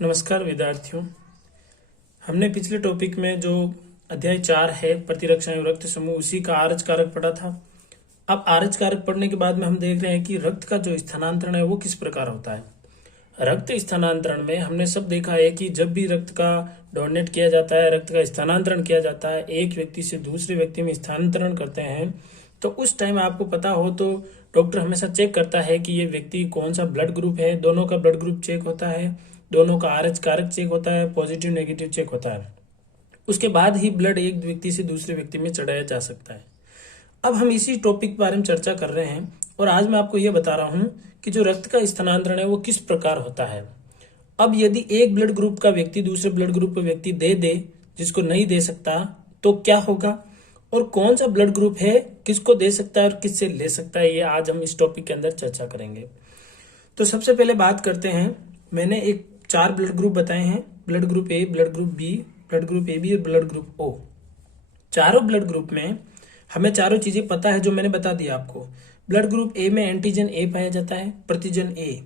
नमस्कार विद्यार्थियों। हमने पिछले टॉपिक में जो अध्याय 4 है प्रतिरक्षा एवं रक्त समूह, उसी का आरज कारक पढ़ा था। अब आरज कारक पढ़ने के बाद में हम देख रहे हैं कि रक्त का जो स्थानांतरण है वो किस प्रकार होता है। रक्त स्थानांतरण में हमने सब देखा है कि जब भी रक्त का डोनेट किया जाता है, रक्त का स्थानांतरण किया जाता है, एक व्यक्ति से दूसरे व्यक्ति में स्थानांतरण करते हैं, तो उस टाइम आपको पता हो तो डॉक्टर हमेशा चेक करता है कि ये व्यक्ति कौन सा ब्लड ग्रुप है। दोनों का ब्लड ग्रुप चेक होता है, दोनों का आरएच कारक चेक होता है, पॉजिटिव नेगेटिव चेक होता है। उसके बाद ही ब्लड एक व्यक्ति से दूसरे व्यक्ति में चढ़ाया जा सकता है। अब हम इसी टॉपिक के बारे में चर्चा कर रहे हैं और आज मैं आपको यह बता रहा हूं कि जो रक्त का स्थानांतरण है वो किस प्रकार होता है। अब यदि एक ब्लड ग्रुप का व्यक्ति दूसरे ब्लड ग्रुप का व्यक्ति दे दे जिसको नहीं दे सकता, तो क्या होगा और कौन सा ब्लड ग्रुप है किसको दे सकता है और किससे ले सकता है, ये आज हम इस टॉपिक के अंदर चर्चा करेंगे। तो सबसे पहले बात करते हैं, मैंने एक 4 ब्लड ग्रुप बताए हैं, blood group A, blood group B, blood group A B और ब्लड ग्रुप ओ। चारों ब्लड ग्रुप में हमें चारों चीजें पता है जो मैंने बता दिया आपको। ब्लड ग्रुप ए में एंटीजन ए पाया जाता है, प्रतिजन ए,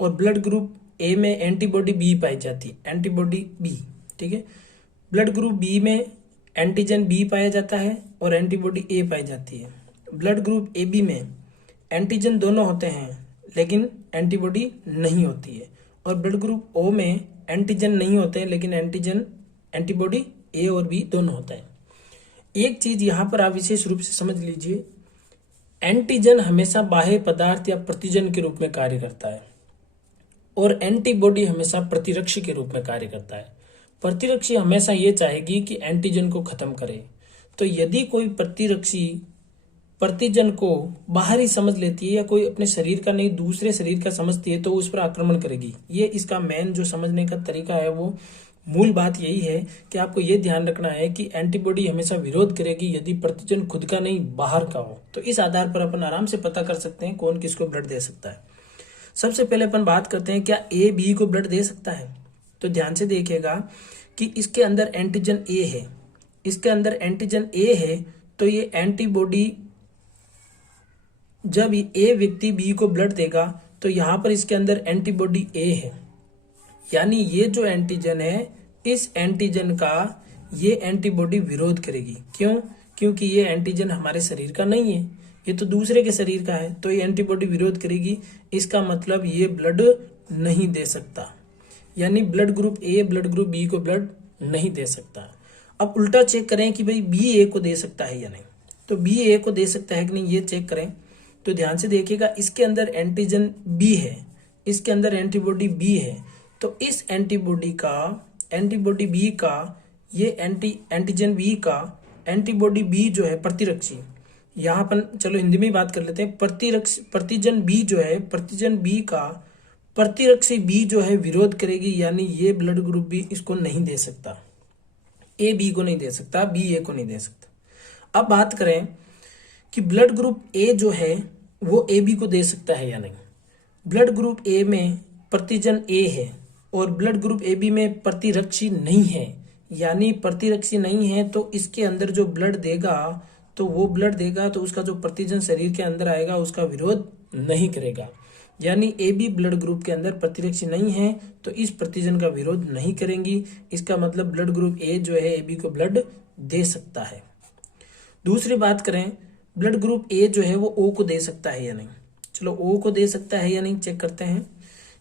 और ब्लड ग्रुप ए में एंटीबॉडी बी पाई जाती है, एंटीबॉडी बी। ठीक है। ब्लड ग्रुप बी में एंटीजन बी पाया जाता है और एंटीबॉडी ए पाई जाती है। ब्लड ग्रुप ए बी में एंटीजन दोनों होते हैं लेकिन एंटीबॉडी नहीं होती है, और ब्लड ग्रुप ओ में एंटीजन नहीं होते हैं लेकिन एंटीबॉडी ए और बी दोनों होता है। एक चीज यहां पर आप विशेष रूप से समझ लीजिए, एंटीजन हमेशा बाह्य पदार्थ या प्रतिजन के रूप में कार्य करता है और एंटीबॉडी हमेशा प्रतिरक्षी के रूप में कार्य करता है। प्रतिरक्षी हमेशा ये चाहेगी कि एंटीजन को खत्म करे। तो यदि कोई प्रतिरक्षी प्रतिजन को बाहरी समझ लेती है या कोई अपने शरीर का नहीं दूसरे शरीर का समझती है तो उस पर आक्रमण करेगी। ये इसका मेन जो समझने का तरीका है, वो मूल बात यही है कि आपको ये ध्यान रखना है कि एंटीबॉडी हमेशा विरोध करेगी यदि प्रतिजन खुद का नहीं बाहर का हो। तो इस आधार पर अपन आराम से पता कर सकते हैं कौन किसको ब्लड दे सकता है। सबसे पहले अपन बात करते हैं, क्या ए बी को ब्लड दे सकता है। तो ध्यान से देखिएगा कि इसके अंदर एंटीजन ए है, इसके अंदर एंटीजन ए है, तो ये एंटीबॉडी जब ए व्यक्ति बी को ब्लड देगा तो यहां पर इसके अंदर एंटीबॉडी ए है, यानी ये जो एंटीजन है इस एंटीजन का ये एंटीबॉडी विरोध करेगी। क्यों? क्योंकि ये एंटीजन हमारे शरीर का नहीं है, ये तो दूसरे के शरीर का है, तो ये एंटीबॉडी विरोध करेगी। इसका मतलब ये ब्लड नहीं दे सकता, यानी blood group A blood group B को ब्लड नहीं दे सकता। अब उल्टा चेक करें कि भाई बी ए को दे सकता है या नहीं। तो बी ए को दे सकता है कि नहीं ये चेक करें। तो ध्यान से देखिएगा, इसके अंदर एंटीजन बी है, इसके अंदर एंटीबॉडी बी है, तो इस एंटीबॉडी बी का ये एंटीजन बी का एंटीबॉडी बी जो है प्रतिरक्षी, यहां पर चलो हिंदी में ही बात कर लेते हैं, प्रतिजन बी जो है, प्रतिजन बी का प्रतिरक्षी बी जो है विरोध करेगी, यानी ये ब्लड ग्रुप भी इसको नहीं दे सकता, ए बी को नहीं दे सकता, बी ए को नहीं दे सकता। अब बात करें कि ब्लड ग्रुप ए जो है वो ए बी को दे सकता है या नहीं। ब्लड ग्रुप ए में प्रतिजन ए है और ब्लड ग्रुप ए बी में प्रतिरक्षी नहीं है, यानी प्रतिरक्षी नहीं है तो इसके अंदर जो ब्लड देगा तो वो ब्लड देगा तो उसका जो प्रतिजन शरीर के अंदर आएगा उसका विरोध नहीं करेगा। यानी ए बी ब्लड ग्रुप के अंदर प्रतिरक्षी नहीं है तो इस प्रतिजन का विरोध नहीं करेंगी। इसका मतलब ब्लड ग्रुप ए जो है ए बी को ब्लड दे सकता है। दूसरी बात करें, ब्लड ग्रुप ए जो है वो ओ को दे सकता है या नहीं। चलो ओ को दे सकता है या नहीं चेक करते हैं।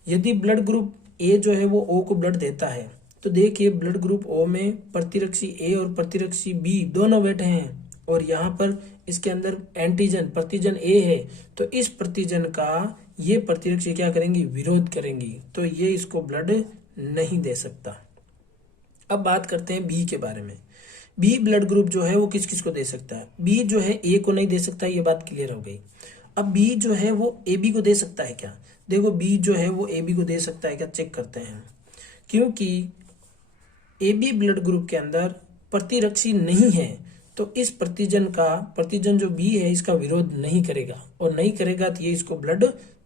यदि ब्लड ग्रुप ए जो है वो ओ को ब्लड देता है तो देखिए ब्लड ग्रुप ओ में प्रतिरक्षी ए और प्रतिरक्षी बी दोनों बैठे हैं और यहाँ पर इसके अंदर प्रतिजन ए है, तो इस प्रतिजन का ये प्रतिरक्षी क्या करेंगी, विरोध करेंगी, तो ये इसको ब्लड नहीं दे सकता। अब बात करते हैं बी के बारे में। बी ब्लड ग्रुप जो है वो किस किस को दे सकता है। बी जो है ए को नहीं दे सकता, ये बात क्लियर हो गई। अब बी जो है वो ए बी को दे सकता है क्या। देखो बी जो है वो ए बी को दे सकता है क्या, चेक करते हैं। क्योंकि ए बी ब्लड ग्रुप के अंदर प्रतिरक्षी नहीं है तो इस प्रतिजन जो बी है इसका विरोध नहीं करेगा, और नहीं करेगा तो ये इसको ब्लड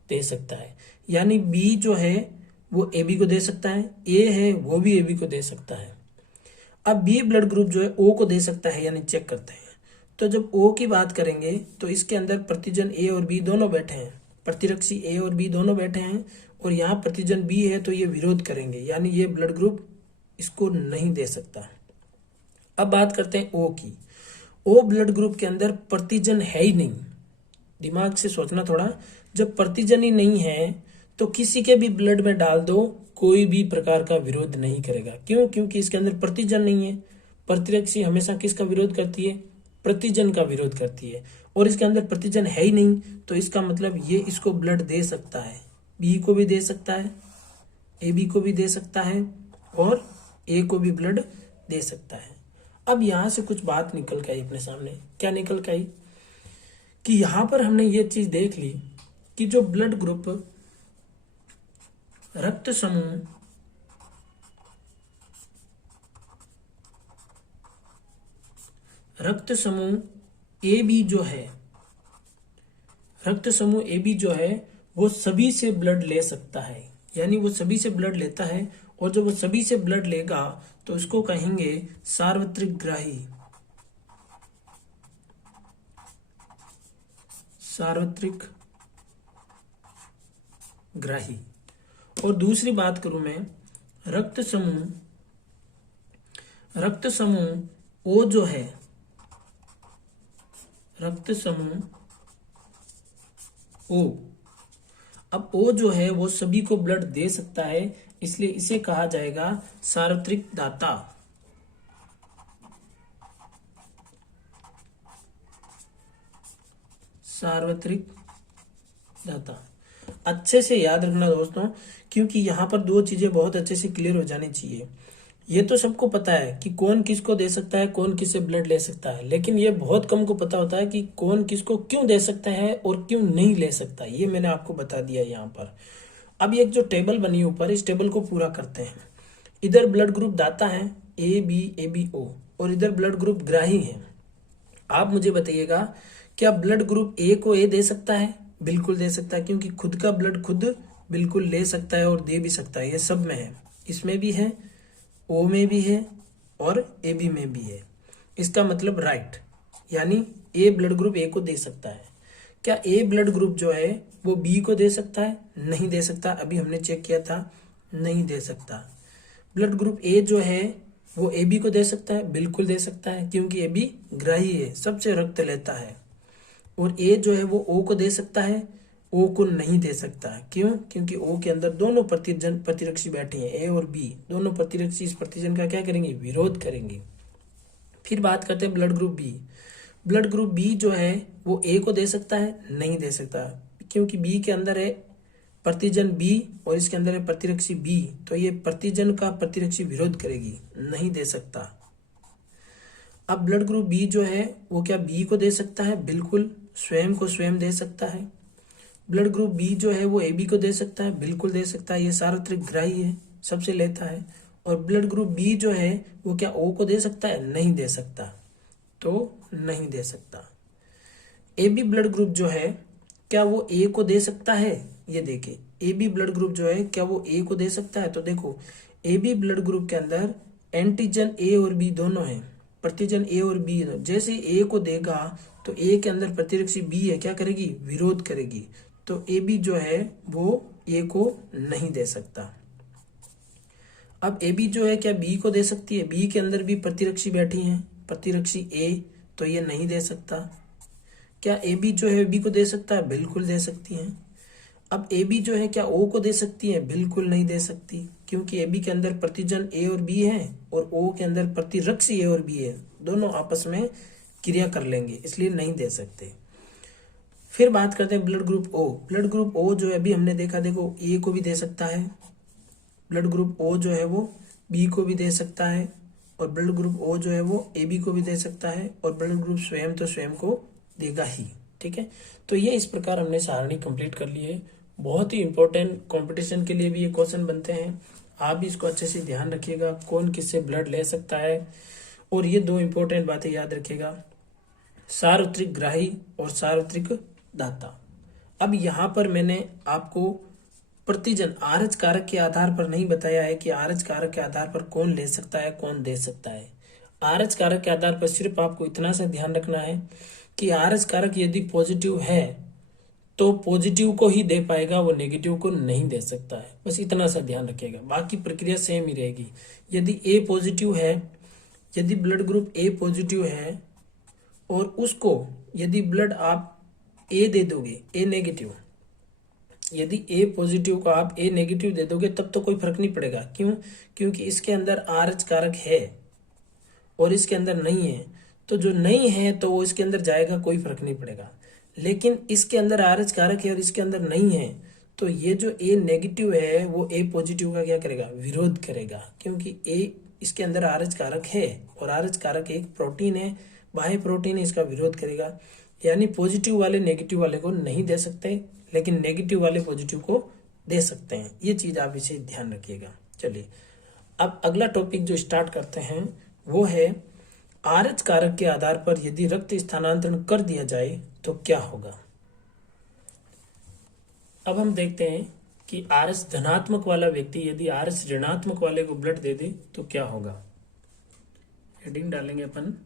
दे सकता है। यानी बी जो है वो ए बी को दे सकता है, ए है वो भी ए बी को दे सकता है। अब बी ब्लड ग्रुप जो है ओ को दे सकता है यानी चेक करते हैं। तो जब ओ की बात करेंगे तो इसके अंदर प्रतिजन ए और बी दोनों बैठे हैं, प्रतिरक्षी ए और बी दोनों बैठे हैं और यहाँ प्रतिजन बी है तो ये विरोध करेंगे, यानी ये ब्लड ग्रुप इसको नहीं दे सकता। अब बात करते हैं ओ की। ओ ब्लड ग्रुप के अंदर प्रतिजन है ही नहीं। दिमाग से सोचना थोड़ा, जब प्रतिजन ही नहीं है तो किसी के भी ब्लड में डाल दो, कोई भी प्रकार का विरोध नहीं करेगा। क्यों? क्योंकि इसके अंदर प्रतिजन नहीं है। प्रतिरक्षी हमेशा किसका विरोध करती है? प्रतिजन का विरोध करती है। और इसके अंदर प्रतिजन है ही नहीं, तो इसका मतलब ये इसको ब्लड दे सकता है, बी को भी दे सकता है, ए बी को भी दे सकता है और ए को भी ब्लड दे सकता है। अब यहां से कुछ बात निकल के आई अपने सामने। क्या निकल के आई? कि यहां पर हमने ये चीज देख ली कि जो ब्लड ग्रुप रक्त समूह ए बी जो है, रक्त समूह ए बी जो है वो सभी से ब्लड ले सकता है, यानी वो सभी से ब्लड लेता है। और जब वो सभी से ब्लड लेगा तो उसको कहेंगे सार्वत्रिक ग्राही। सार्वत्रिक ग्राही। और दूसरी बात करूं मैं, रक्त समूह ओ जो है, रक्त समूह ओ, अब ओ जो है वो सभी को ब्लड दे सकता है, इसलिए इसे कहा जाएगा सार्वत्रिक दाता। सार्वत्रिक दाता। अच्छे से याद रखना दोस्तों, क्योंकि यहाँ पर दो चीजें बहुत अच्छे से क्लियर हो जानी चाहिए। ये तो सबको पता है कि कौन किसको दे सकता है, कौन किससे ब्लड ले सकता है, लेकिन ये बहुत कम को पता होता है कि कौन किसको क्यों दे सकता है और क्यों नहीं ले सकता। ये मैंने आपको बता दिया यहाँ पर। अब एक जो टेबल बनी ऊपर, इस टेबल को पूरा करते हैं। इधर ब्लड ग्रुप दाता है ए बी ओ, और इधर ब्लड ग्रुप ग्राही है। आप मुझे बताइएगा, क्या ब्लड ग्रुप ए को ए दे सकता है? बिल्कुल दे सकता है, क्योंकि खुद का ब्लड खुद बिल्कुल ले सकता है और दे भी सकता है। ये सब में है, इसमें भी है, ओ में भी है और ए बी में भी है। इसका मतलब राइट, यानी ए ब्लड ग्रुप ए को दे सकता है। क्या ए ब्लड ग्रुप जो है वो बी को दे सकता है? नहीं दे सकता। अभी हमने चेक किया था, नहीं दे सकता। ब्लड ग्रुप ए जो है वो ए बी को दे सकता है? बिल्कुल दे सकता है, क्योंकि ए बी ग्राही है, सबसे रक्त लेता है। और ए जो है वो ओ को दे सकता है? ओ को नहीं दे सकता। क्यों? क्योंकि ओ के अंदर दोनों प्रतिरक्षी बैठे हैं, ए और बी। दोनों प्रतिरक्षी इस प्रतिजन का क्या करेंगे? विरोध करेंगे। फिर बात करते हैं blood group B. Blood group B जो है वो ए को दे सकता है? नहीं दे सकता, क्योंकि बी के अंदर है प्रतिजन बी और इसके अंदर है प्रतिरक्षी बी, तो ये प्रतिजन का प्रतिरक्षी विरोध करेगी, नहीं दे सकता। अब ब्लड ग्रुप बी जो है वो क्या बी को दे सकता है? बिल्कुल, स्वयं को स्वयं दे सकता है। ब्लड ग्रुप बी जो है वो ए बी को दे सकता है? बिल्कुल दे सकता है, ये सार्वत्रिक ग्राही है, सबसे लेता है। और ब्लड ग्रुप बी जो है वो क्या ओ को दे सकता है? नहीं दे सकता, तो नहीं दे सकता। ए बी ब्लड ग्रुप जो है क्या वो ए को दे सकता है? ये देखिए, ए बी ब्लड ग्रुप जो है क्या वो ए को दे सकता है? तो देखो, ए बी ब्लड ग्रुप के अंदर एंटीजन ए और बी दोनों हैं, प्रतिजन ए और बी। जैसे ए को देगा तो ए के अंदर प्रतिरक्षी बी है, क्या करेगी? विरोध करेगी। तो ए बी जो है वो ए को नहीं दे सकता। अब ए बी जो है क्या बी को दे सकती है? बी के अंदर भी प्रतिरक्षी बैठी हैं, प्रतिरक्षी ए, तो ये नहीं दे सकता। क्या ए बी जो है बी को दे सकता है? बिल्कुल दे सकती है। अब ए बी जो है क्या ओ को दे सकती है? बिल्कुल नहीं दे सकती, क्योंकि ए बी के अंदर प्रतिजन ए और बी है और ओ के अंदर प्रतिरक्षी ए और बी है, दोनों आपस में क्रिया कर लेंगे, इसलिए नहीं दे सकते। फिर बात करते हैं blood group O. Blood group O जो है अभी हमने देखा, देखो ए को भी दे सकता है, ब्लड ग्रुप ओ जो है वो बी को भी दे सकता है, और ब्लड ग्रुप ओ जो है वो ए बी को भी दे सकता है, और ब्लड ग्रुप स्वयं तो स्वयं को देगा ही। ठीक है, तो ये इस प्रकार हमने सारणी कंप्लीट कर ली है। बहुत ही इंपॉर्टेंट, कंपटीशन के लिए भी ये क्वेश्चन बनते हैं। आप भी इसको अच्छे से ध्यान रखिएगा, कौन किससे ब्लड ले सकता है। और ये दो इंपॉर्टेंट बातें याद रखिएगा, सार्वत्रिक ग्राही और सार्वत्रिक दाता। अब यहाँ पर मैंने आपको प्रतिजन आरएच कारक के आधार पर नहीं बताया है कि आरएच कारक के आधार पर कौन ले सकता है, कौन दे सकता है। आरएच कारक के आधार पर सिर्फ आपको इतना सा ध्यान रखना है कि आरएच कारक यदि पॉजिटिव है तो पॉजिटिव को ही दे पाएगा, वो नेगेटिव को नहीं दे सकता है। बस इतना सा ध्यान रखिएगा, बाकी प्रक्रिया सेम ही रहेगी। यदि ए पॉजिटिव है, यदि ब्लड ग्रुप ए पॉजिटिव है और उसको यदि ब्लड आप ए दे दोगे, ए नेगेटिव, यदि ए पॉजिटिव को आप ए नेगेटिव दे दोगे तब तो कोई फर्क नहीं पड़ेगा। क्यों? क्योंकि इसके अंदर आरएच कारक है और इसके अंदर नहीं है, तो जो नहीं है तो वो इसके अंदर जाएगा, कोई फर्क नहीं पड़ेगा। लेकिन इसके अंदर आरएच कारक है और इसके अंदर नहीं है, तो ये जो ए नेगेटिव है वो ए पॉजिटिव का क्या करेगा? विरोध करेगा, क्योंकि ए इसके अंदर आरएच कारक है और आरएच कारक एक प्रोटीन है, बाह्य प्रोटीन है, इसका विरोध करेगा। यानी पॉजिटिव वाले नेगेटिव वाले को नहीं दे सकते, लेकिन नेगेटिव वाले पॉजिटिव को दे सकते हैं। ये चीज आप इसे ध्यान रखिएगा। चलिए अब अगला टॉपिक जो स्टार्ट करते हैं वो है आरएच कारक के आधार पर यदि रक्त स्थानांतरण कर दिया जाए तो क्या होगा। अब हम देखते हैं कि आरएच धनात्मक वाला व्यक्ति यदि आरएच ऋणात्मक वाले को ब्लड दे दे तो क्या होगा। हेडिंग डालेंगे अपन,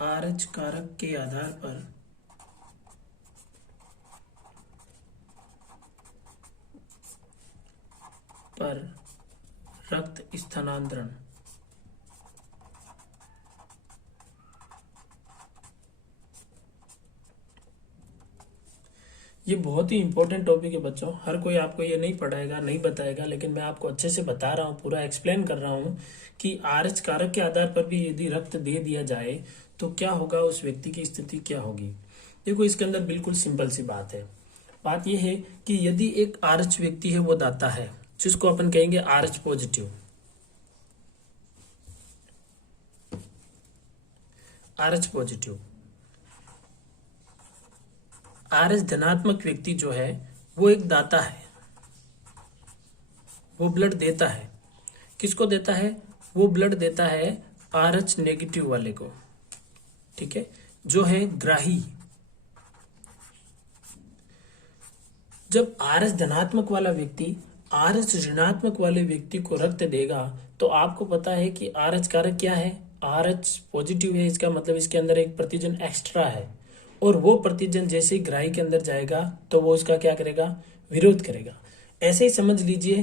आरएच कारक के आधार पर रक्त स्थानांतरण। ये बहुत ही इंपॉर्टेंट टॉपिक है बच्चों, हर कोई आपको ये नहीं पढ़ाएगा, नहीं बताएगा, लेकिन मैं आपको अच्छे से बता रहा हूँ, पूरा एक्सप्लेन कर रहा हूँ कि आरएच कारक के आधार पर भी यदि रक्त दे दिया जाए तो क्या होगा, उस व्यक्ति की स्थिति क्या होगी। देखो इसके अंदर बिल्कुल सिंपल सी बात है। बात यह है कि यदि एक आरएच व्यक्ति है वो दाता है, जिसको अपन कहेंगे RH positive, RH positive. RH धनात्मक व्यक्ति जो है वो एक दाता है, वो ब्लड देता है। किसको देता है? वो ब्लड देता है आरएच नेगेटिव वाले को, ठीक है, जो है ग्राही। जब आरएच धनात्मक वाला व्यक्ति आरएच ऋणात्मक वाले व्यक्ति को रक्त देगा तो आपको पता है कि आरएच कारक क्या है? आरएच पॉजिटिव है, इसका मतलब इसके अंदर एक प्रतिजन एक्स्ट्रा है और वो प्रतिजन जैसे ही ग्राही के अंदर जाएगा तो वो उसका क्या करेगा? विरोध करेगा। ऐसे ही समझ लीजिए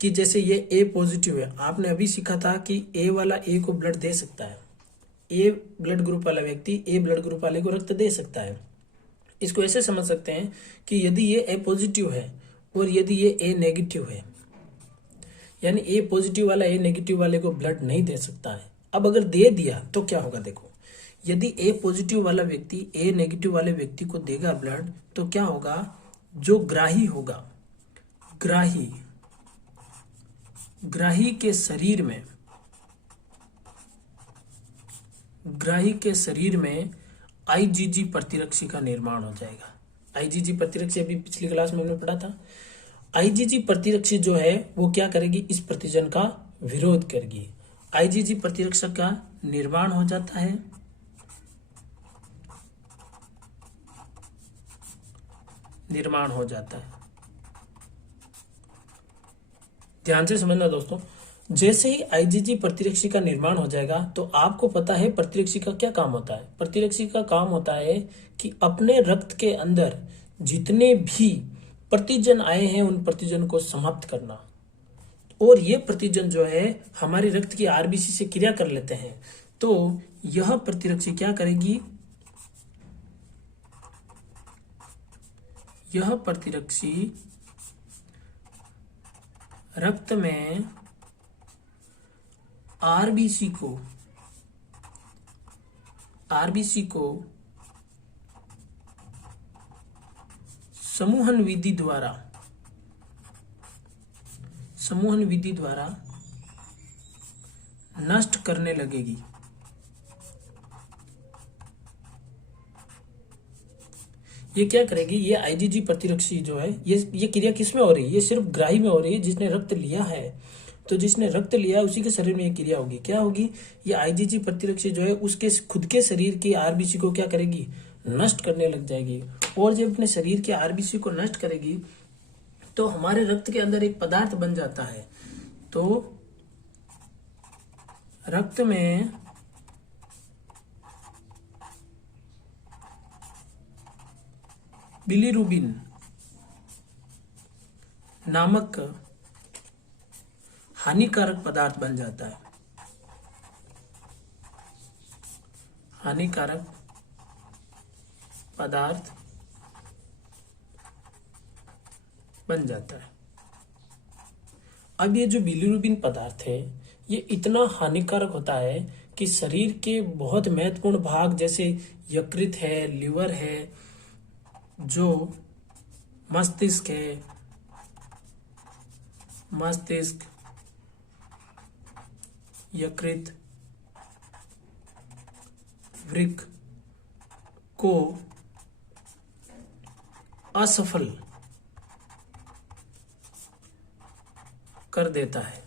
कि जैसे ये ए पॉजिटिव है, आपने अभी सीखा था कि ए वाला ए को ब्लड दे सकता है, ए ब्लड ग्रुप वाला व्यक्ति ए ब्लड ग्रुप वाले को रक्त दे सकता है। इसको ऐसे समझ सकते हैं कि यदि ये ए पॉजिटिव है और यदि ये ए नेगेटिव है, यानी ए पॉजिटिव वाला ए नेगेटिव वाले को ब्लड नहीं दे सकता है। अब अगर दे दिया तो क्या होगा? देखो, यदि ए पॉजिटिव वाला व्यक्ति ए नेगेटिव वाले व्यक्ति को देगा ब्लड तो क्या होगा? जो ग्राही होगा, ग्राही के शरीर में आईजीजी प्रतिरक्षी का निर्माण हो जाएगा। आईजीजी प्रतिरक्षी अभी पिछली क्लास में हमने पढ़ा था। आईजीजी प्रतिरक्षी जो है वो क्या करेगी? इस प्रतिजन का विरोध करेगी। आईजीजी प्रतिरक्षक का निर्माण हो जाता है, ध्यान से समझना दोस्तों। जैसे ही आईजीजी प्रतिरक्षी का निर्माण हो जाएगा तो आपको पता है प्रतिरक्षी का क्या काम होता है। प्रतिरक्षी का काम होता है कि अपने रक्त के अंदर जितने भी प्रतिजन आए हैं उन प्रतिजन को समाप्त करना, और ये प्रतिजन जो है हमारी रक्त की आरबीसी से क्रिया कर लेते हैं। तो यह प्रतिरक्षी क्या करेगी? यह प्रतिरक्षी रक्त में आरबीसी को समूहन विधि द्वारा नष्ट करने लगेगी। ये क्या करेगी? ये आईजीजी प्रतिरक्षी जो है ये क्रिया किसमें हो रही है? ये सिर्फ ग्राही में हो रही है, जिसने रक्त लिया है। तो जिसने रक्त लिया उसी के शरीर में ये क्रिया होगी। क्या होगी? ये आईजीजी प्रतिरक्षी जो है उसके खुद के शरीर की आरबीसी को क्या करेगी? नष्ट करने लग जाएगी। और जब अपने शरीर के आरबीसी को नष्ट करेगी तो हमारे रक्त के अंदर एक पदार्थ बन जाता है। तो रक्त में बिलीरुबिन नामक हानिकारक पदार्थ बन जाता है, हानिकारक पदार्थ बन जाता है। अब ये जो बिलीरुबिन पदार्थ है ये इतना हानिकारक होता है कि शरीर के बहुत महत्वपूर्ण भाग जैसे यकृत है, लिवर है, जो मस्तिष्क है, मस्तिष्क, यकृत, वृक्क को असफल कर देता है।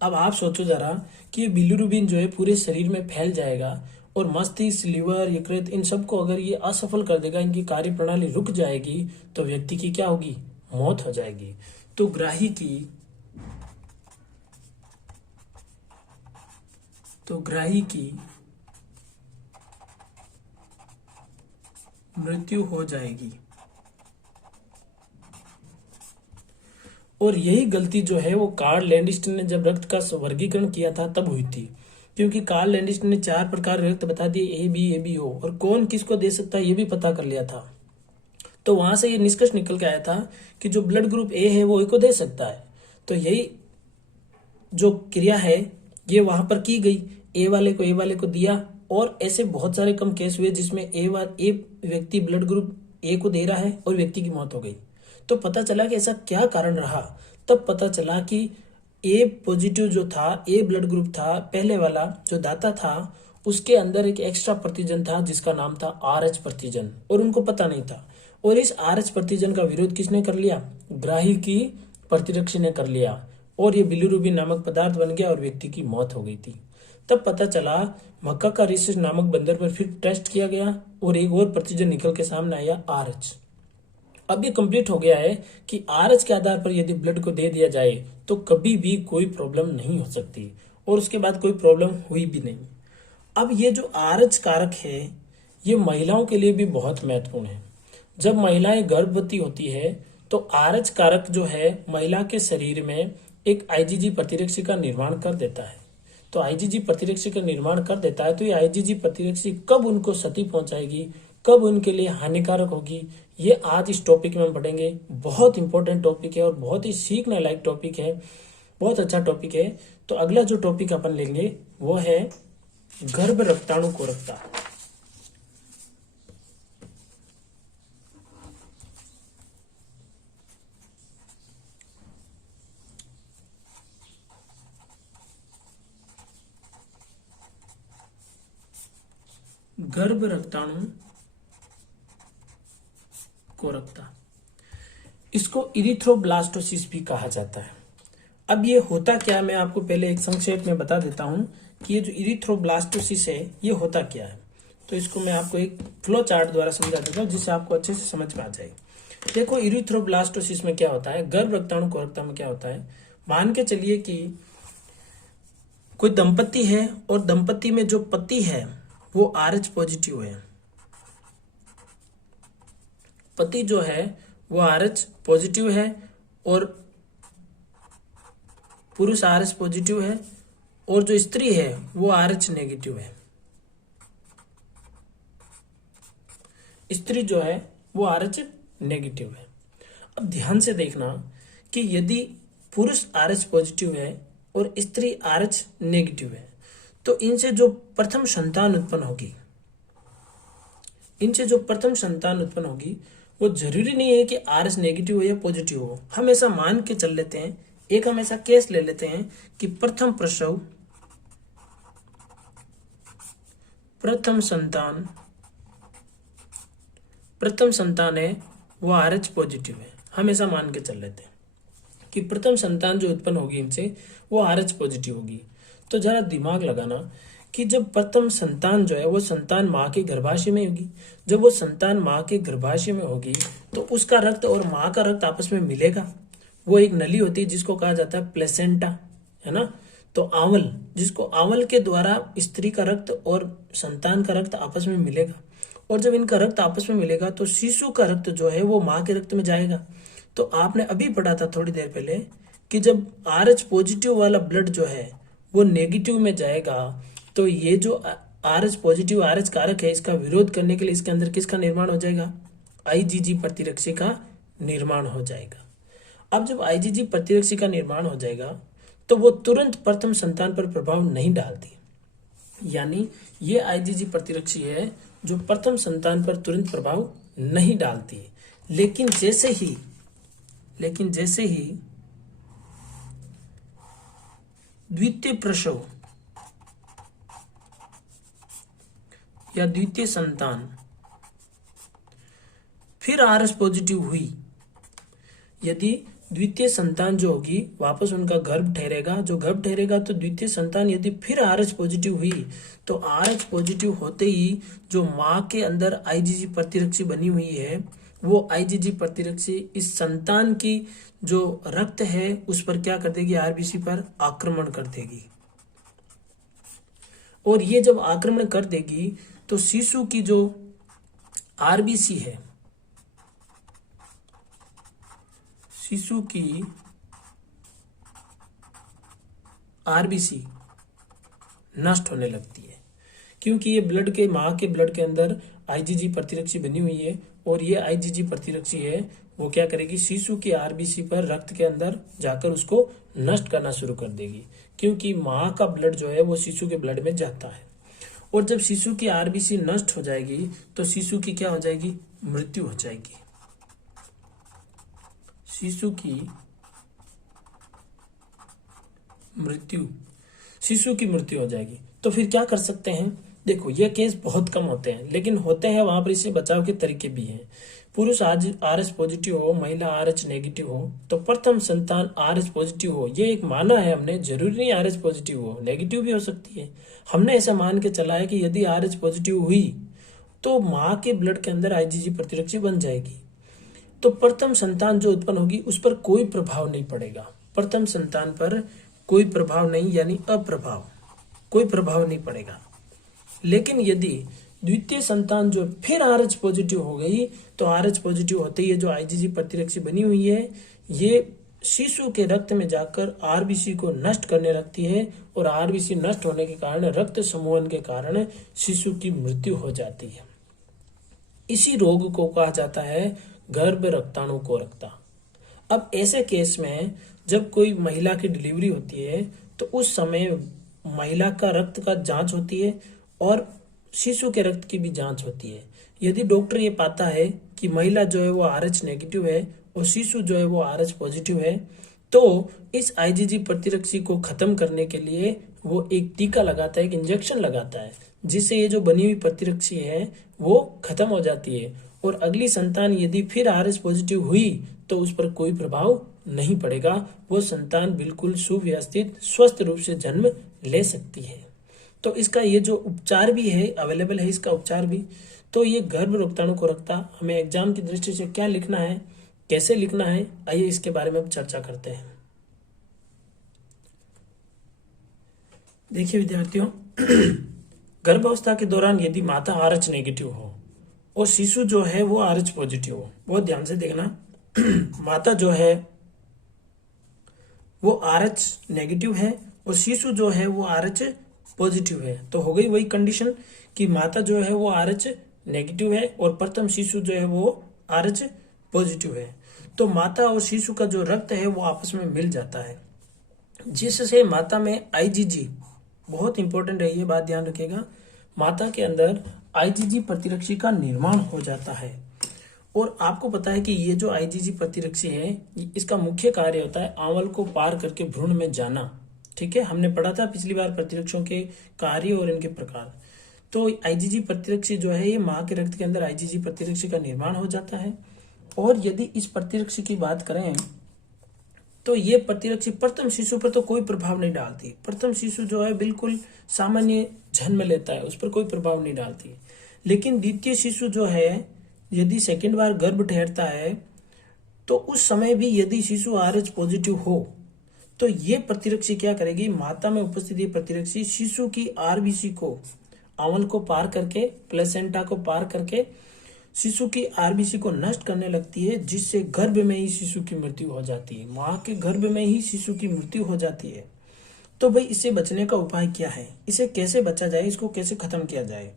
अब आप सोचो जरा कि ये बिलीरुबिन जो है पूरे शरीर में फैल जाएगा और मस्तिष्क, लिवर, यकृत इन सबको अगर ये असफल कर देगा, इनकी कार्य प्रणाली रुक जाएगी, तो व्यक्ति की क्या होगी? मौत हो जाएगी। तो ग्राही की मृत्यु हो जाएगी। और यही गलती जो है वो कार्ल लैंडस्टीन ने जब रक्त का वर्गीकरण किया था तब हुई थी, क्योंकि कार्ल लैंडस्टीन ने 4 प्रकार रक्त बता दिए, ए बी ओ, और कौन किसको दे सकता है ये भी पता कर लिया था। तो वहां से ये निष्कर्ष निकल के आया था कि जो ब्लड ग्रुप ए है वो ए को दे सकता है। तो यही जो क्रिया है ये वहां पर की गई, ए वाले को दिया, और ऐसे बहुत सारे कम केस हुए जिसमें ए व्यक्ति ब्लड ग्रुप ए को दे रहा है और व्यक्ति की मौत हो गई। तो पता चला कि ऐसा क्या कारण रहा। तब पता चला कि ए पॉजिटिव जो था, ए ब्लड ग्रुप था, पहले वाला जो दाता था, उसके अंदर एक एक्स्ट्रा प्रतिजन था जिसका नाम था आरएच प्रतिजन, और उनको पता नहीं था। और इस आरएच प्रतिजन का विरोध किसने कर लिया? ग्राही की प्रतिरक्षी ने कर लिया, और ये बिलीरुबिन नामक पदार्थ बन गया और व्यक्ति की मौत हो गई थी। तब पता चला मक्का का रिसर्च नामक बंदर पर फिर टेस्ट किया गया और एक और प्रतिजन निकल के सामने आया, आरएच। अब ये कंप्लीट हो गया है कि आरएच के आधार पर यदि ब्लड को दे दिया जाए तो कभी भी कोई प्रॉब्लम नहीं हो सकती, और उसके बाद कोई प्रॉब्लम हुई भी नहीं। अब ये जो आरएच कारक है ये महिलाओं के लिए भी बहुत महत्वपूर्ण है। जब महिलाएं गर्भवती होती है तो आरएच कारक जो है महिला के शरीर में एक आईजीजी प्रतिरक्षी का निर्माण कर देता है। तो आईजीजी प्रतिरक्षी का निर्माण कर देता है, तो ये आईजीजी प्रतिरक्षी कब उनको क्षति पहुंचाएगी, कब उनके लिए हानिकारक होगी, ये आज इस टॉपिक में हम पढ़ेंगे। बहुत इंपॉर्टेंट टॉपिक है और बहुत ही सीखने लायक टॉपिक है, बहुत अच्छा टॉपिक है। तो अगला जो टॉपिक अपन लेंगे वो है गर्भ रक्ताणु कोरकता। गर्भ रक्ताणु कोरकता, इसको इरिथ्रोब्लास्टोसिस भी कहा जाता है। अब ये होता क्या, मैं आपको पहले एक संक्षेप में बता देता हूं कि ये जो इरिथ्रोब्लास्टोसिस है ये होता क्या है। तो इसको मैं आपको एक फ्लो चार्ट द्वारा समझा देता हूं जिससे आपको अच्छे से समझ में आ जाए। देखो इरिथ्रोब्लास्टोसिस में क्या होता है, गर्भ रक्ताणु कोरकता में क्या होता है। मान के चलिए कि कोई दंपति है और दंपति में जो पति है वो आरएच पॉजिटिव है, पति जो है वो आरएच पॉजिटिव है और पुरुष आरएच पॉजिटिव है, और जो स्त्री है वो आरएच नेगेटिव है। स्त्री जो है वो आरएच नेगेटिव है। अब ध्यान से देखना कि यदि पुरुष आरएच पॉजिटिव है और स्त्री आरएच नेगेटिव है तो इनसे जो प्रथम संतान उत्पन्न होगी वो जरूरी नहीं है कि आरएच नेगेटिव हो या पॉजिटिव हो। हम ऐसा मान के चल लेते हैं, एक हम ऐसा केस ले लेते हैं कि प्रथम संतान है वो आरएच पॉजिटिव है। हम ऐसा मान के चल लेते हैं कि प्रथम संतान जो उत्पन्न होगी इनसे वो आरएच पॉजिटिव होगी। तो जरा दिमाग लगाना कि जब प्रथम संतान जो है वो संतान माँ के गर्भाशय में होगी, जब वो संतान माँ के गर्भाशय में होगी तो उसका रक्त और माँ का रक्त आपस में मिलेगा। वो एक नली होती है जिसको कहा जाता है प्लेसेंटा, है ना। तो आंवल, जिसको आंवल के द्वारा स्त्री का रक्त और संतान का रक्त आपस में मिलेगा, और जब इनका रक्त आपस में मिलेगा तो शिशु का रक्त जो है वो माँ के रक्त में जाएगा। तो आपने अभी पढ़ा था थोड़ी देर पहले कि जब RH पॉजिटिव वाला ब्लड जो है वो नेगेटिव में जाएगा, तो ये जो RH पॉजिटिव RH कारक है, इसका विरोध करने के लिए इसके अंदर किसका निर्माण हो जाएगा? IgG प्रतिरक्षी का निर्माण हो जाएगा। अब जब IgG प्रतिरक्षी का निर्माण हो जाएगा तो वो तुरंत प्रथम संतान पर प्रभाव नहीं डालती, यानी ये IgG प्रतिरक्षी है जो प्रथम संतान पर तुरंत प्रभाव नहीं डालती है। लेकिन जैसे ही द्वितीय प्रसव या द्वितीय संतान फिर RH पॉजिटिव हुई, यदि द्वितीय संतान जो होगी वापस उनका गर्भ ठहरेगा, जो गर्भ ठहरेगा तो द्वितीय संतान यदि फिर RH पॉजिटिव हुई, तो RH पॉजिटिव होते ही जो माँ के अंदर IgG प्रतिरक्षी बनी हुई है, वो IgG प्रतिरक्षी इस संतान की जो रक्त है उस पर क्या कर देगी? RBC पर आक्रमण कर देगी। और ये जब आक्रमण कर देगी तो शिशु की जो RBC है, शिशु की RBC नष्ट होने लगती है, क्योंकि ये ब्लड के माँ के ब्लड के अंदर IgG प्रतिरक्षी बनी हुई है, और ये IgG प्रतिरक्षी है वो क्या करेगी? शिशु की RBC पर रक्त के अंदर जाकर उसको नष्ट करना शुरू कर देगी, क्योंकि माँ का ब्लड जो है वो शिशु के ब्लड में जाता है। और जब शिशु की RBC नष्ट हो जाएगी तो शिशु की क्या हो जाएगी? मृत्यु हो जाएगी। शिशु की मृत्यु हो जाएगी। तो फिर क्या कर सकते हैं? देखो, ये केस बहुत कम होते हैं, लेकिन होते हैं, वहां पर इससे बचाव के तरीके भी हैं। पुरुष RH पॉजिटिव हो, महिला RH नेगेटिव हो, तो प्रथम संतान RH पॉजिटिव हो, ये एक माना है हमने। जरूरी नहीं RH पॉजिटिव हो, नेगेटिव भी हो सकती है। हमने ऐसा मान के चला है कि यदि RH पॉजिटिव हुई तो माँ के ब्लड के अंदर IgG प्रतिरक्षी बन जाएगी, तो प्रथम संतान जो उत्पन्न होगी उस पर कोई प्रभाव नहीं पड़ेगा। प्रथम संतान पर कोई प्रभाव नहीं, यानी अप्रभाव, कोई प्रभाव नहीं पड़ेगा। लेकिन यदि द्वितीय संतान जो फिर RH पॉजिटिव हो गई, तो RH पॉजिटिव होते ही जो IgG प्रतिरक्षी बनी हुई है ये शिशु के रक्त में जाकर RBC को नष्ट करने लगती है, और RBC नष्ट होने के कारण रक्त समूहन के कारण शिशु की मृत्यु हो जाती है। इसी रोग को कहा जाता है गर्भ रक्ताणु कोरकता। अब ऐसे केस में जब कोई महिला की डिलीवरी होती है तो उस समय महिला का रक्त का जांच होती है और शिशु के रक्त की भी जांच होती है। यदि डॉक्टर ये पाता है कि महिला जो है वो RH नेगेटिव है और शिशु जो है वो RH पॉजिटिव है, तो इस IgG प्रतिरक्षी को खत्म करने के लिए वो एक टीका लगाता है, एक इंजेक्शन लगाता है, जिससे ये जो बनी हुई प्रतिरक्षी है वो खत्म हो जाती है, और अगली संतान यदि फिर RH पॉजिटिव हुई तो उस पर कोई प्रभाव नहीं पड़ेगा। वो संतान बिल्कुल सुव्यवस्थित स्वस्थ रूप से जन्म ले सकती है। तो इसका ये जो उपचार भी है, अवेलेबल है इसका उपचार भी। तो ये गर्भ रक्ताणु कोरकता हमें एग्जाम की दृष्टि से क्या लिखना है, कैसे लिखना है, आइए इसके बारे में अब चर्चा करते हैं। देखिए विद्यार्थियों, गर्भावस्था के दौरान यदि माता RH नेगेटिव हो और शिशु जो है वो RH पॉजिटिव हो, बहुत ध्यान से देखना, माता जो है वो RH नेगेटिव है और शिशु जो है वो RH पॉजिटिव है, तो हो गई वही कंडीशन कि माता जो है वो RH नेगेटिव है और प्रथम शिशु जो है वो RH पॉजिटिव है। तो माता और शिशु का जो रक्त है वो आपस में मिल जाता है, जिससे माता में IgG, बहुत इंपॉर्टेंट है ये बात, ध्यान रखिएगा, माता के अंदर IgG प्रतिरक्षी का निर्माण हो जाता है। और आपको पता है कि ये जो IgG प्रतिरक्षी है इसका मुख्य कार्य होता है आंवल को पार करके भ्रूण में जाना। ठीक है, हमने पढ़ा था पिछली बार प्रतिरक्षों के कार्य और इनके प्रकार। तो IgG प्रतिरक्षी जो है ये माँ के रक्त के अंदर IgG प्रतिरक्षी का निर्माण हो जाता है। और यदि इस प्रतिरक्षी की बात करें तो ये प्रतिरक्षी प्रथम शिशु पर तो कोई प्रभाव नहीं डालती। प्रथम शिशु जो है बिल्कुल सामान्य जन्म लेता है, उस पर कोई प्रभाव नहीं डालती। लेकिन द्वितीय शिशु जो है यदि सेकंड बार गर्भ ठहरता है तो उस समय भी यदि शिशु RH पॉजिटिव हो तो ये प्रतिरक्षी क्या करेगी, माता में उपस्थित ये प्रतिरक्षी शिशु की आरबीसी को, आंवल को पार करके, प्लेसेंटा को पार करके शिशु की आरबीसी को नष्ट करने लगती है, जिससे गर्भ में ही शिशु की मृत्यु हो जाती है। मां के गर्भ में ही शिशु की मृत्यु हो जाती है। तो भाई इससे बचने का उपाय क्या है, इसे कैसे बचा जाए, इसको कैसे खत्म किया जाए?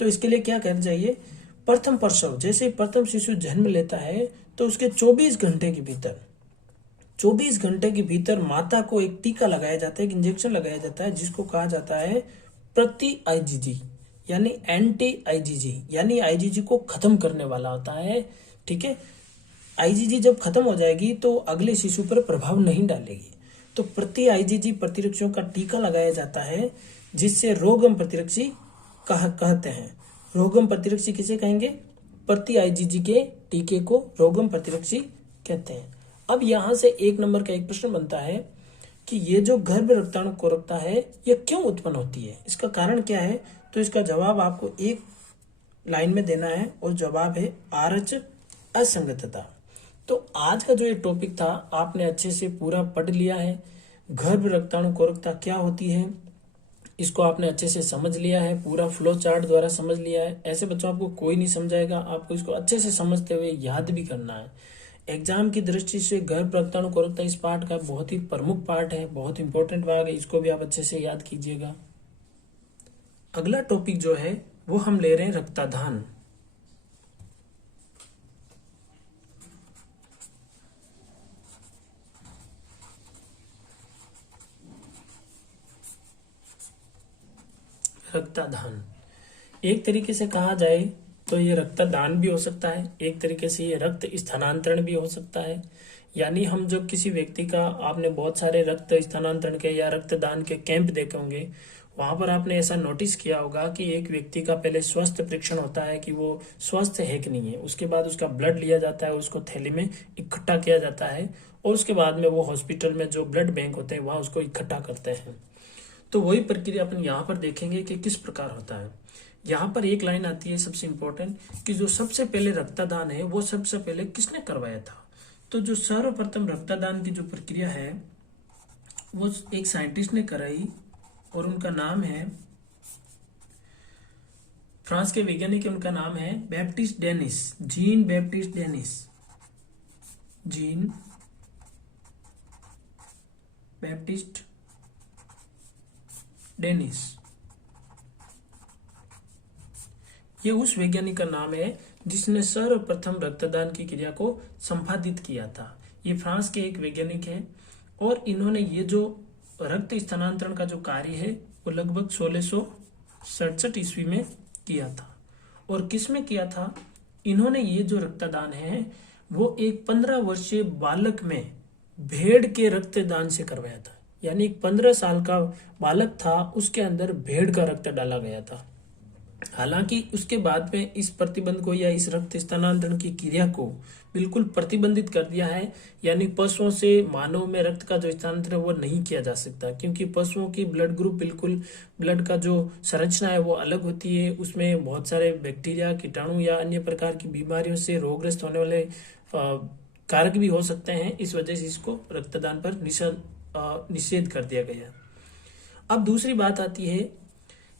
तो इसके लिए क्या करना चाहिए, प्रथम प्रसव, जैसे प्रथम शिशु जन्म लेता है तो उसके 24 घंटे के भीतर 24 घंटे के भीतर माता को एक टीका लगाया जाता है, एक इंजेक्शन लगाया जाता है, जिसको कहा जाता है प्रति आईजीजी, यानी एंटी आईजीजी, यानी आईजीजी को खत्म करने वाला होता है। ठीक है, आईजीजी जब खत्म हो जाएगी तो अगले शिशु पर प्रभाव नहीं डालेगी। तो प्रति आईजीजी प्रतिरक्षियों का टीका लगाया जाता है, जिससे रोगम प्रतिरक्षी कहते हैं। रोगम प्रतिरक्षी किसे कहेंगे, प्रति आईजीजी के टीके को रोगम प्रतिरक्षी कहते हैं। अब यहां से 1 नंबर का एक प्रश्न बनता है कि ये जो गर्भ रक्ताणु कोरकता है ये क्यों उत्पन्न होती है, इसका कारण क्या है? तो इसका जवाब आपको एक लाइन में देना है और जवाब है आरएच असंगतता। तो आज का जो ये टॉपिक था आपने अच्छे से पूरा पढ़ लिया है। गर्भ रक्ताणु कोरकता क्या होती है इसको आपने अच्छे से समझ लिया है, पूरा फ्लो चार्ट द्वारा समझ लिया है। ऐसे बच्चों आपको कोई नहीं समझाएगा, आपको इसको अच्छे से समझते हुए याद भी करना है। एग्जाम की दृष्टि से गर्भ रक्ताणु कोरकता इस पार्ट का बहुत ही प्रमुख पार्ट है, बहुत इंपॉर्टेंट भाग है, इसको भी आप अच्छे से याद कीजिएगा। अगला टॉपिक जो है वो हम ले रहे हैं रक्तदान। रक्तदान एक तरीके से कहा जाए तो ये रक्तदान भी हो सकता है, एक तरीके से ये रक्त स्थानांतरण भी हो सकता है। यानी हम जब किसी व्यक्ति का, आपने बहुत सारे रक्त स्थानांतरण के या रक्तदान के कैंप देखे होंगे, वहां पर आपने ऐसा नोटिस किया होगा कि एक व्यक्ति का पहले स्वास्थ्य परीक्षण होता है कि वो स्वस्थ है कि नहीं है, उसके बाद उसका ब्लड लिया जाता है, उसको थैली में इकट्ठा किया जाता है और उसके बाद में वो हॉस्पिटल में जो ब्लड बैंक होते हैं वहां उसको इकट्ठा करते हैं। तो वही प्रक्रिया अपन यहाँ पर देखेंगे कि किस प्रकार होता है। यहाँ पर एक लाइन आती है सबसे इंपॉर्टेंट कि जो सबसे पहले रक्तदान है वो सबसे पहले किसने करवाया था। तो जो सर्वप्रथम रक्तदान की जो प्रक्रिया है वो एक साइंटिस्ट ने कराई और उनका नाम है, फ्रांस के वैज्ञानिक है, उनका नाम है Baptiste Denis, Jean Baptiste Denis, Jean Baptiste Denis. ये उस वैज्ञानिक का नाम है जिसने सर्वप्रथम रक्तदान की क्रिया को संपादित किया था। ये फ्रांस के एक वैज्ञानिक हैं और इन्होंने ये जो रक्त स्थानांतरण का जो कार्य है वो लगभग 1667 ईस्वी में किया था। और किस में किया था? इन्होंने ये जो रक्तदान है वो एक 15 वर्षीय बालक में भेड़ के रक्तदान से करवाया था। यानी एक 15 साल का बालक था, उसके अंदर भेड़ का रक्त डाला गया था। हालांकि उसके बाद में इस प्रतिबंध को या इस रक्त स्थानांतरण की क्रिया को बिल्कुल प्रतिबंधित कर दिया है। यानी पशुओं से मानव में रक्त का जो स्थानांतरण वो नहीं किया जा सकता, क्योंकि पशुओं की ब्लड ग्रुप बिल्कुल, ब्लड का जो संरचना है वो अलग होती है। उसमें बहुत सारे बैक्टीरिया, कीटाणु या अन्य प्रकार की बीमारियों से रोगग्रस्त होने वाले कारक भी हो सकते हैं। इस वजह से इसको रक्तदान पर निषेध कर दिया गया। अब दूसरी बात आती है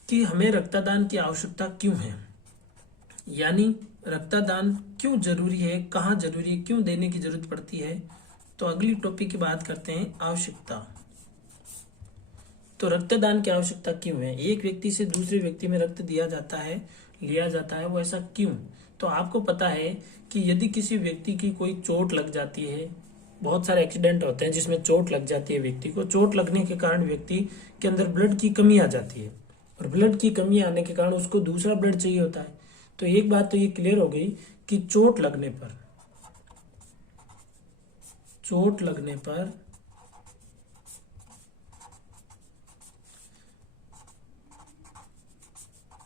कि हमें रक्तदान की आवश्यकता क्यों है, यानी रक्तदान क्यों जरूरी है, कहाँ जरूरी है, क्यों देने की जरूरत पड़ती है। तो अगली टॉपिक की बात करते हैं, आवश्यकता। तो रक्तदान की आवश्यकता क्यों है? एक व्यक्ति से दूसरे व्यक्ति में रक्त दिया जाता है, लिया जाता है, वो ऐसा क्यों? तो आपको पता है कि यदि किसी व्यक्ति की कोई चोट लग जाती है, बहुत सारे एक्सीडेंट होते हैं जिसमें चोट लग जाती है, व्यक्ति को चोट लगने के कारण व्यक्ति के अंदर ब्लड की कमी आ जाती है और ब्लड की कमी आने के कारण उसको दूसरा ब्लड चाहिए होता है। तो एक बात तो ये क्लियर हो गई कि चोट लगने पर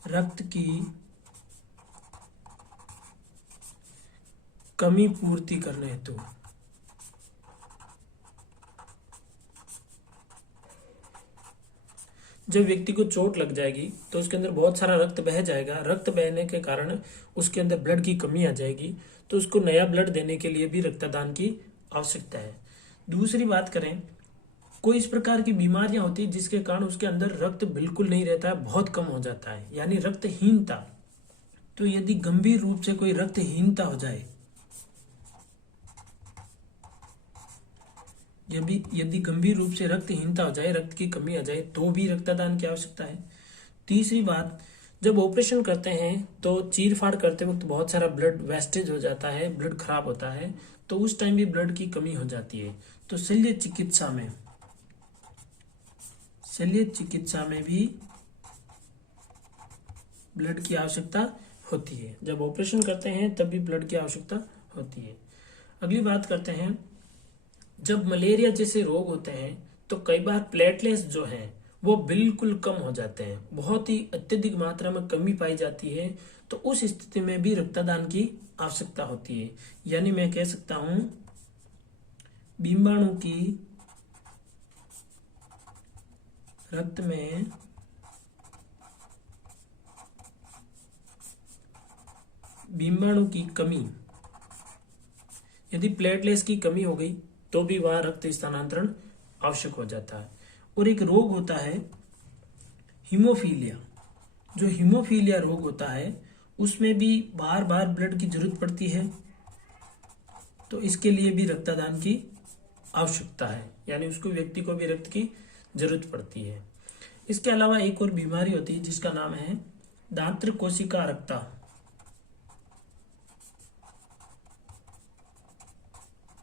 रक्त की कमी पूर्ति करने हेतु जब व्यक्ति को चोट लग जाएगी तो उसके अंदर बहुत सारा रक्त बह जाएगा। रक्त बहने के कारण उसके अंदर ब्लड की कमी आ जाएगी, तो उसको नया ब्लड देने के लिए भी रक्तदान की आवश्यकता है। दूसरी बात करें कोई इस प्रकार की बीमारियां होती है जिसके कारण उसके अंदर रक्त बिल्कुल नहीं रहता है, बहुत कम हो जाता है, यानी रक्तहीनता। तो यदि गंभीर रूप से कोई रक्तहीनता हो जाए, यदि गंभीर रूप से रक्तहीनता हो जाए, रक्त की कमी आ जाए, तो भी रक्तदान की आवश्यकता है। तीसरी बात, जब ऑपरेशन करते हैं तो चीर फाड़ करते वक्त बहुत सारा ब्लड वेस्टेज हो जाता है, ब्लड खराब होता है, तो उस टाइम भी ब्लड की कमी हो जाती है। तो शल्य चिकित्सा में भी ब्लड की आवश्यकता होती है। जब ऑपरेशन करते हैं तब भी ब्लड की आवश्यकता होती है। अगली बात करते हैं, जब मलेरिया जैसे रोग होते हैं तो कई बार प्लेटलेट्स जो हैं वो बिल्कुल कम हो जाते हैं, बहुत ही अत्यधिक मात्रा में कमी पाई जाती है, तो उस स्थिति में भी रक्तदान की आवश्यकता होती है। यानी मैं कह सकता हूं बीमाणु की रक्त में बीमाणु की कमी, यदि प्लेटलेट्स की कमी हो गई तो भी वहां रक्त स्थानांतरण आवश्यक हो जाता है। और एक रोग होता है हीमोफीलिया। जो हीमोफीलिया रोग होता है उसमें भी बार बार ब्लड की जरूरत पड़ती है, तो इसके लिए भी रक्तदान की आवश्यकता है, यानी उसको व्यक्ति को भी रक्त की जरूरत पड़ती है। इसके अलावा एक और बीमारी होती है जिसका नाम है दात्र कोशिका रक्ता।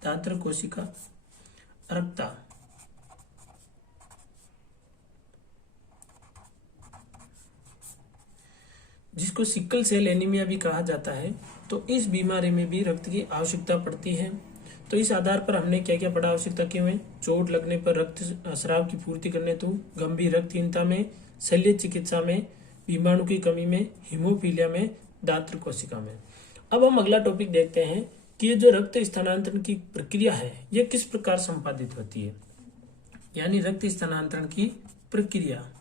दात्र कोशिका रक्ता, जिसको सिकल सेल एनीमिया भी कहा जाता है। तो इस बीमारी में भी रक्त की आवश्यकता पड़ती है। तो इस आधार पर हमने क्या क्या पढ़ा आवश्यकता क्यों है? चोट लगने पर रक्त स्राव की पूर्ति करने हेतु, गंभीर रक्तहीनता में, शल्य चिकित्सा में, बीमाणु की कमी में, हीमोफीलिया में, दात्र कोशिका में। अब हम अगला टॉपिक देखते हैं कि ये जो रक्त स्थानांतरण की प्रक्रिया है ये किस प्रकार संपादित होती है, यानी रक्त स्थानांतरण की प्रक्रिया।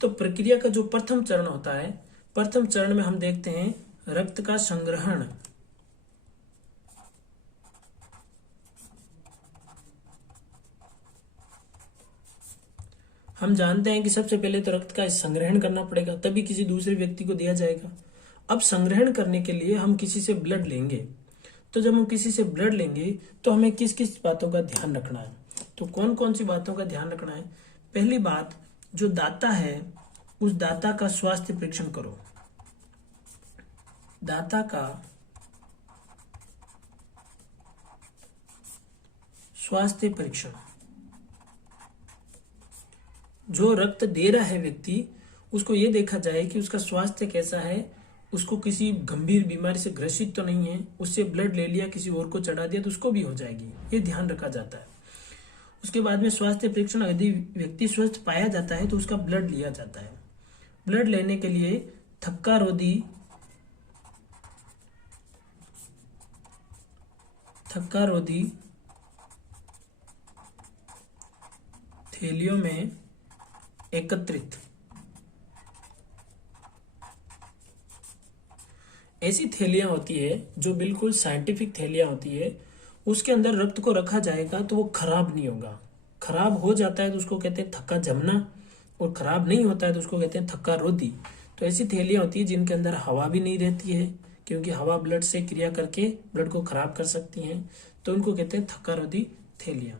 तो प्रक्रिया का जो प्रथम चरण होता है, प्रथम चरण में हम देखते हैं रक्त का संग्रहण। हम जानते हैं कि सबसे पहले तो रक्त का संग्रहण करना पड़ेगा, तभी किसी दूसरे व्यक्ति को दिया जाएगा। अब संग्रहण करने के लिए हम किसी से ब्लड लेंगे, तो जब हम किसी से ब्लड लेंगे तो हमें किस किस बातों का ध्यान रखना है? तो कौन कौन सी बातों का ध्यान रखना है? पहली बात, जो दाता है उस दाता का स्वास्थ्य परीक्षण करो। दाता का स्वास्थ्य परीक्षण, जो रक्त दे रहा है व्यक्ति उसको ये देखा जाए कि उसका स्वास्थ्य कैसा है, उसको किसी गंभीर बीमारी से ग्रसित तो नहीं है, उससे ब्लड ले लिया किसी और को चढ़ा दिया तो उसको भी हो जाएगी, ये ध्यान रखा जाता है। उसके बाद में स्वास्थ्य परीक्षण, यदि व्यक्ति स्वस्थ पाया जाता है तो उसका ब्लड लिया जाता है। ब्लड लेने के लिए थक्का रोधी थैलियों में एकत्रित, ऐसी थैलियां होती है जो बिल्कुल साइंटिफिक थैलियां होती है, उसके अंदर रक्त को रखा जाएगा तो वो खराब नहीं होगा। खराब हो जाता है तो उसको कहते हैं थक्का जमना, और खराब नहीं होता है तो उसको कहते हैं थक्का रोधी। तो ऐसी थैलियां होती है जिनके अंदर हवा भी नहीं रहती है, क्योंकि हवा ब्लड से क्रिया करके ब्लड को खराब कर सकती है, तो उनको कहते हैं थक्का रोधी थैलियां।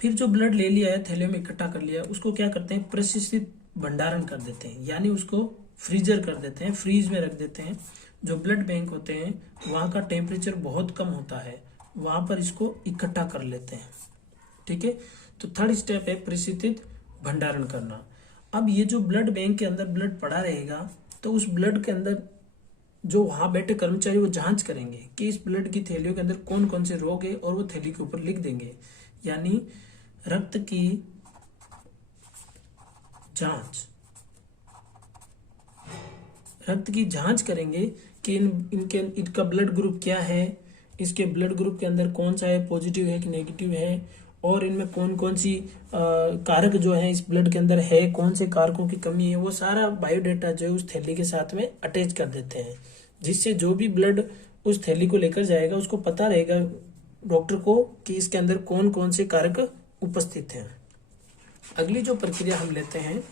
फिर जो ब्लड ले लिया है, थैलियों में इकट्ठा कर लिया, उसको क्या करते हैं? प्रशिक्षित भंडारण कर देते हैं, यानी उसको फ्रीजर कर देते हैं, फ्रीज में रख देते हैं। जो ब्लड बैंक होते हैं वहां का टेम्परेचर बहुत कम होता है, वहां पर इसको इकट्ठा कर लेते हैं। ठीक है, तो थर्ड स्टेप है प्रशिक्षित भंडारण करना। अब ये जो ब्लड बैंक के अंदर ब्लड पड़ा रहेगा, तो उस ब्लड के अंदर जो वहां बैठे कर्मचारी वो जांच करेंगे कि इस ब्लड की थैलियों के अंदर कौन कौन से रोग है, और वो थैली के ऊपर लिख देंगे। यानी रक्त की जांच करेंगे कि इनका ब्लड ग्रुप क्या है, इसके ब्लड ग्रुप के अंदर कौन सा है, पॉजिटिव है कि नेगेटिव है, और इनमें कौन कौन सी कारक जो है इस ब्लड के अंदर है, कौन से कारकों की कमी है, वो सारा बायोडाटा जो है उस थैली के साथ में अटैच कर देते हैं, जिससे जो भी ब्लड उस थैली को लेकर जाएगा उसको पता रहेगा डॉक्टर को कि इसके अंदर कौन कौन से कारक उपस्थित हैं। अगली जो प्रक्रिया हम लेते हैं,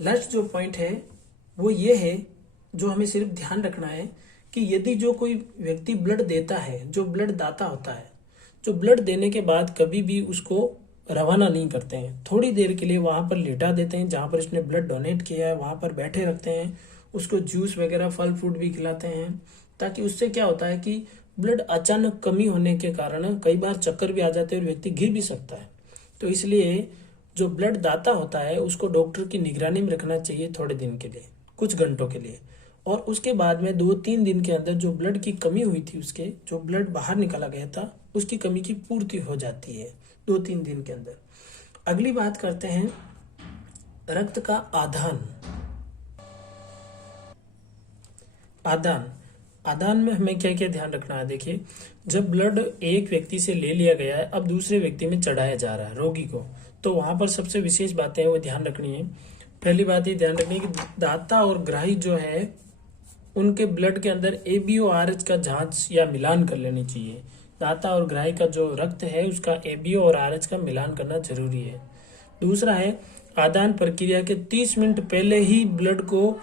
लास्ट जो पॉइंट है वो ये है, जो हमें सिर्फ ध्यान रखना है कि यदि जो कोई व्यक्ति ब्लड देता है, जो ब्लड दाता होता है, जो ब्लड देने के बाद कभी भी उसको रवाना नहीं करते हैं, थोड़ी देर के लिए वहां पर लेटा देते हैं जहां पर इसने ब्लड डोनेट किया है, वहां पर बैठे रखते हैं, उसको जूस वगैरह फल फ्रूट भी खिलाते हैं, ताकि उससे क्या होता है कि ब्लड अचानक कमी होने के कारण कई बार चक्कर भी आ जाते हैं और व्यक्ति गिर भी सकता है। तो इसलिए जो ब्लड दाता होता है उसको डॉक्टर की निगरानी में रखना चाहिए थोड़े दिन के लिए, कुछ घंटों के लिए, और उसके बाद में 2-3 दिन के अंदर जो ब्लड की कमी हुई थी, उसके जो ब्लड बाहर निकाला गया था, उसकी कमी की पूर्ति हो जाती है 2-3 दिन के अंदर। अगली बात करते हैं रक्त का आदान में हमें क्या क्या ध्यान रखना है। देखिए, जब ब्लड एक व्यक्ति से ले लिया गया है, अब दूसरे व्यक्ति में चढ़ाया जा रहा है रोगी को, तो वहां पर सबसे विशेष बातें वो ध्यान रखनी है। पहली बात ये ध्यान रखनी है कि दाता और ग्राही जो है उनके ब्लड के अंदर ABO RH का जांच या मिलान कर लेनी चाहिए। दाता और ग्राही का जो रक्त है उसका ABO और RH का मिलान करना जरूरी है। दूसरा है, आदान प्रक्रिया के 30 मिनट पहले ही ब्लड को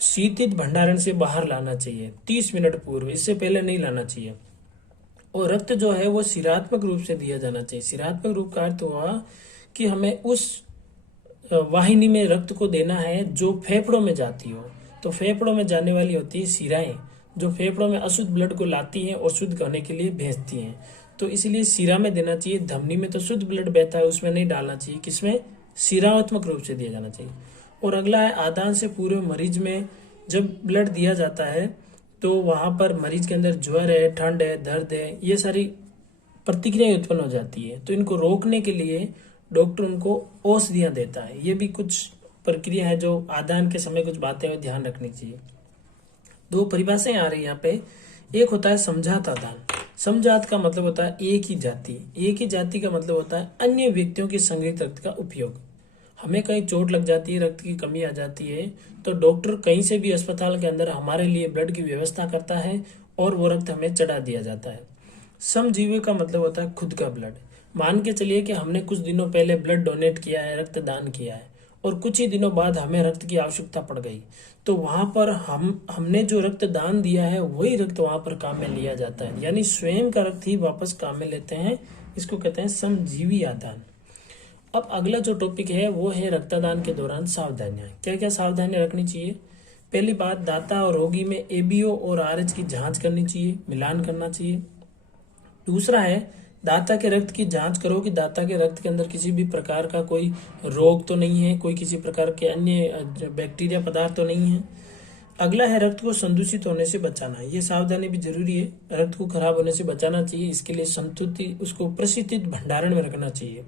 शीतित भंडारण से बाहर लाना चाहिए, 30 मिनट पूर्व, इससे पहले नहीं लाना चाहिए। और रक्त जो है वो शिरात्मक रूप से दिया जाना चाहिए। शिरात्मक रूप का अर्थ हुआ कि हमें उस वाहिनी में रक्त को देना है जो फेफड़ों में जाती हो। तो फेफड़ों में जाने वाली होती है शिराएं, जो फेफड़ों में अशुद्ध ब्लड को लाती हैं और शुद्ध करने के लिए भेजती हैं। तो इसलिए शिरा में देना चाहिए। धमनी में तो शुद्ध ब्लड बहता है, उसमें नहीं डालना चाहिए। किसमें? शिरात्मक रूप से दिया जाना चाहिए। और अगला है, आदान से पूर्व मरीज में जब ब्लड दिया जाता है तो वहां पर मरीज के अंदर ज्वर है, ठंड है, दर्द है, ये सारी प्रतिक्रियाएं उत्पन्न हो जाती है। तो इनको रोकने के लिए डॉक्टर उनको औषधियां देता है। ये भी कुछ प्रक्रिया है जो आदान के समय कुछ बातें और ध्यान रखनी चाहिए। 2 परिभाषाएं आ रही है यहाँ पे। एक होता है समझात आदान। समझात का मतलब होता है एक ही जाति। एक ही जाति का मतलब होता है अन्य व्यक्तियों के संग्रहित रक्त का उपयोग। हमें कहीं चोट लग जाती है, रक्त की कमी आ जाती है, तो डॉक्टर कहीं से भी अस्पताल के अंदर हमारे लिए ब्लड की व्यवस्था करता है और वो रक्त हमें चढ़ा दिया जाता है। समजीवी का मतलब होता है खुद का ब्लड। मान के चलिए कि हमने कुछ दिनों पहले ब्लड डोनेट किया है, रक्तदान किया है, और कुछ ही दिनों बाद हमें रक्त की आवश्यकता पड़ गई, तो वहां पर हमने जो रक्तदान दिया है वही रक्त वहां पर काम में लिया जाता है, यानी स्वयं का रक्त ही वापस काम में लेते हैं। इसको कहते हैं समजीवी आदान। अब अगला जो टॉपिक है वो है रक्तदान के दौरान सावधानियां। क्या क्या सावधानियां रखनी चाहिए? पहली बात, दाता और रोगी में ABO और RH की जांच करनी चाहिए, मिलान करना चाहिए। दूसरा है, दाता के रक्त की जांच करो कि दाता के रक्त के अंदर किसी भी प्रकार का कोई रोग तो नहीं है, कोई किसी प्रकार के अन्य बैक्टीरिया पदार्थ तो नहीं है। अगला है, रक्त को संदूषित होने से बचाना। ये सावधानी भी जरूरी है, रक्त को खराब होने से बचाना चाहिए। इसके लिए संतुलित, उसको प्रशिक्षित भंडारण में रखना चाहिए।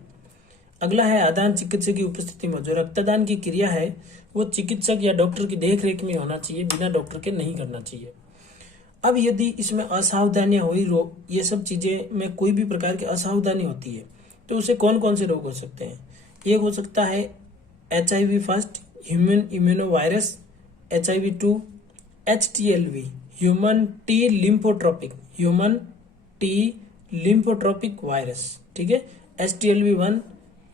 अगला है, आदान चिकित्सक की उपस्थिति में। जो रक्तदान की क्रिया है वो चिकित्सक या डॉक्टर की देखरेख में होना चाहिए, बिना डॉक्टर के नहीं करना चाहिए। अब यदि इसमें असावधानियां हुई, ये सब चीजें में कोई भी प्रकार की असावधानी होती है, तो उसे कौन कौन से रोग हो सकते हैं? एक हो सकता है HIV first, human immuno virus, HIV 2, HTLV, human T lymphotropic virus, ठीक है, HTLV 1,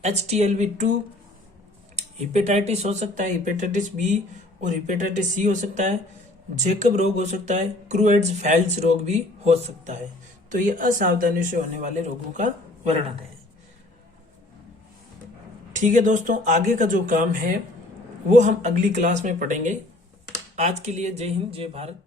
HTLV 2, हिपेटाइटिस हो सकता है, हिपेटाइटिस B और हिपेटाइटिस C हो सकता है, जेकब रोग हो सकता है, क्रूएड्स फैल्स रोग भी हो सकता है। तो ये असावधानी से होने वाले रोगों का वर्णन है। ठीक है दोस्तों, आगे का जो काम है वो हम अगली क्लास में पढ़ेंगे। आज के लिए जय हिंद, जय भारत।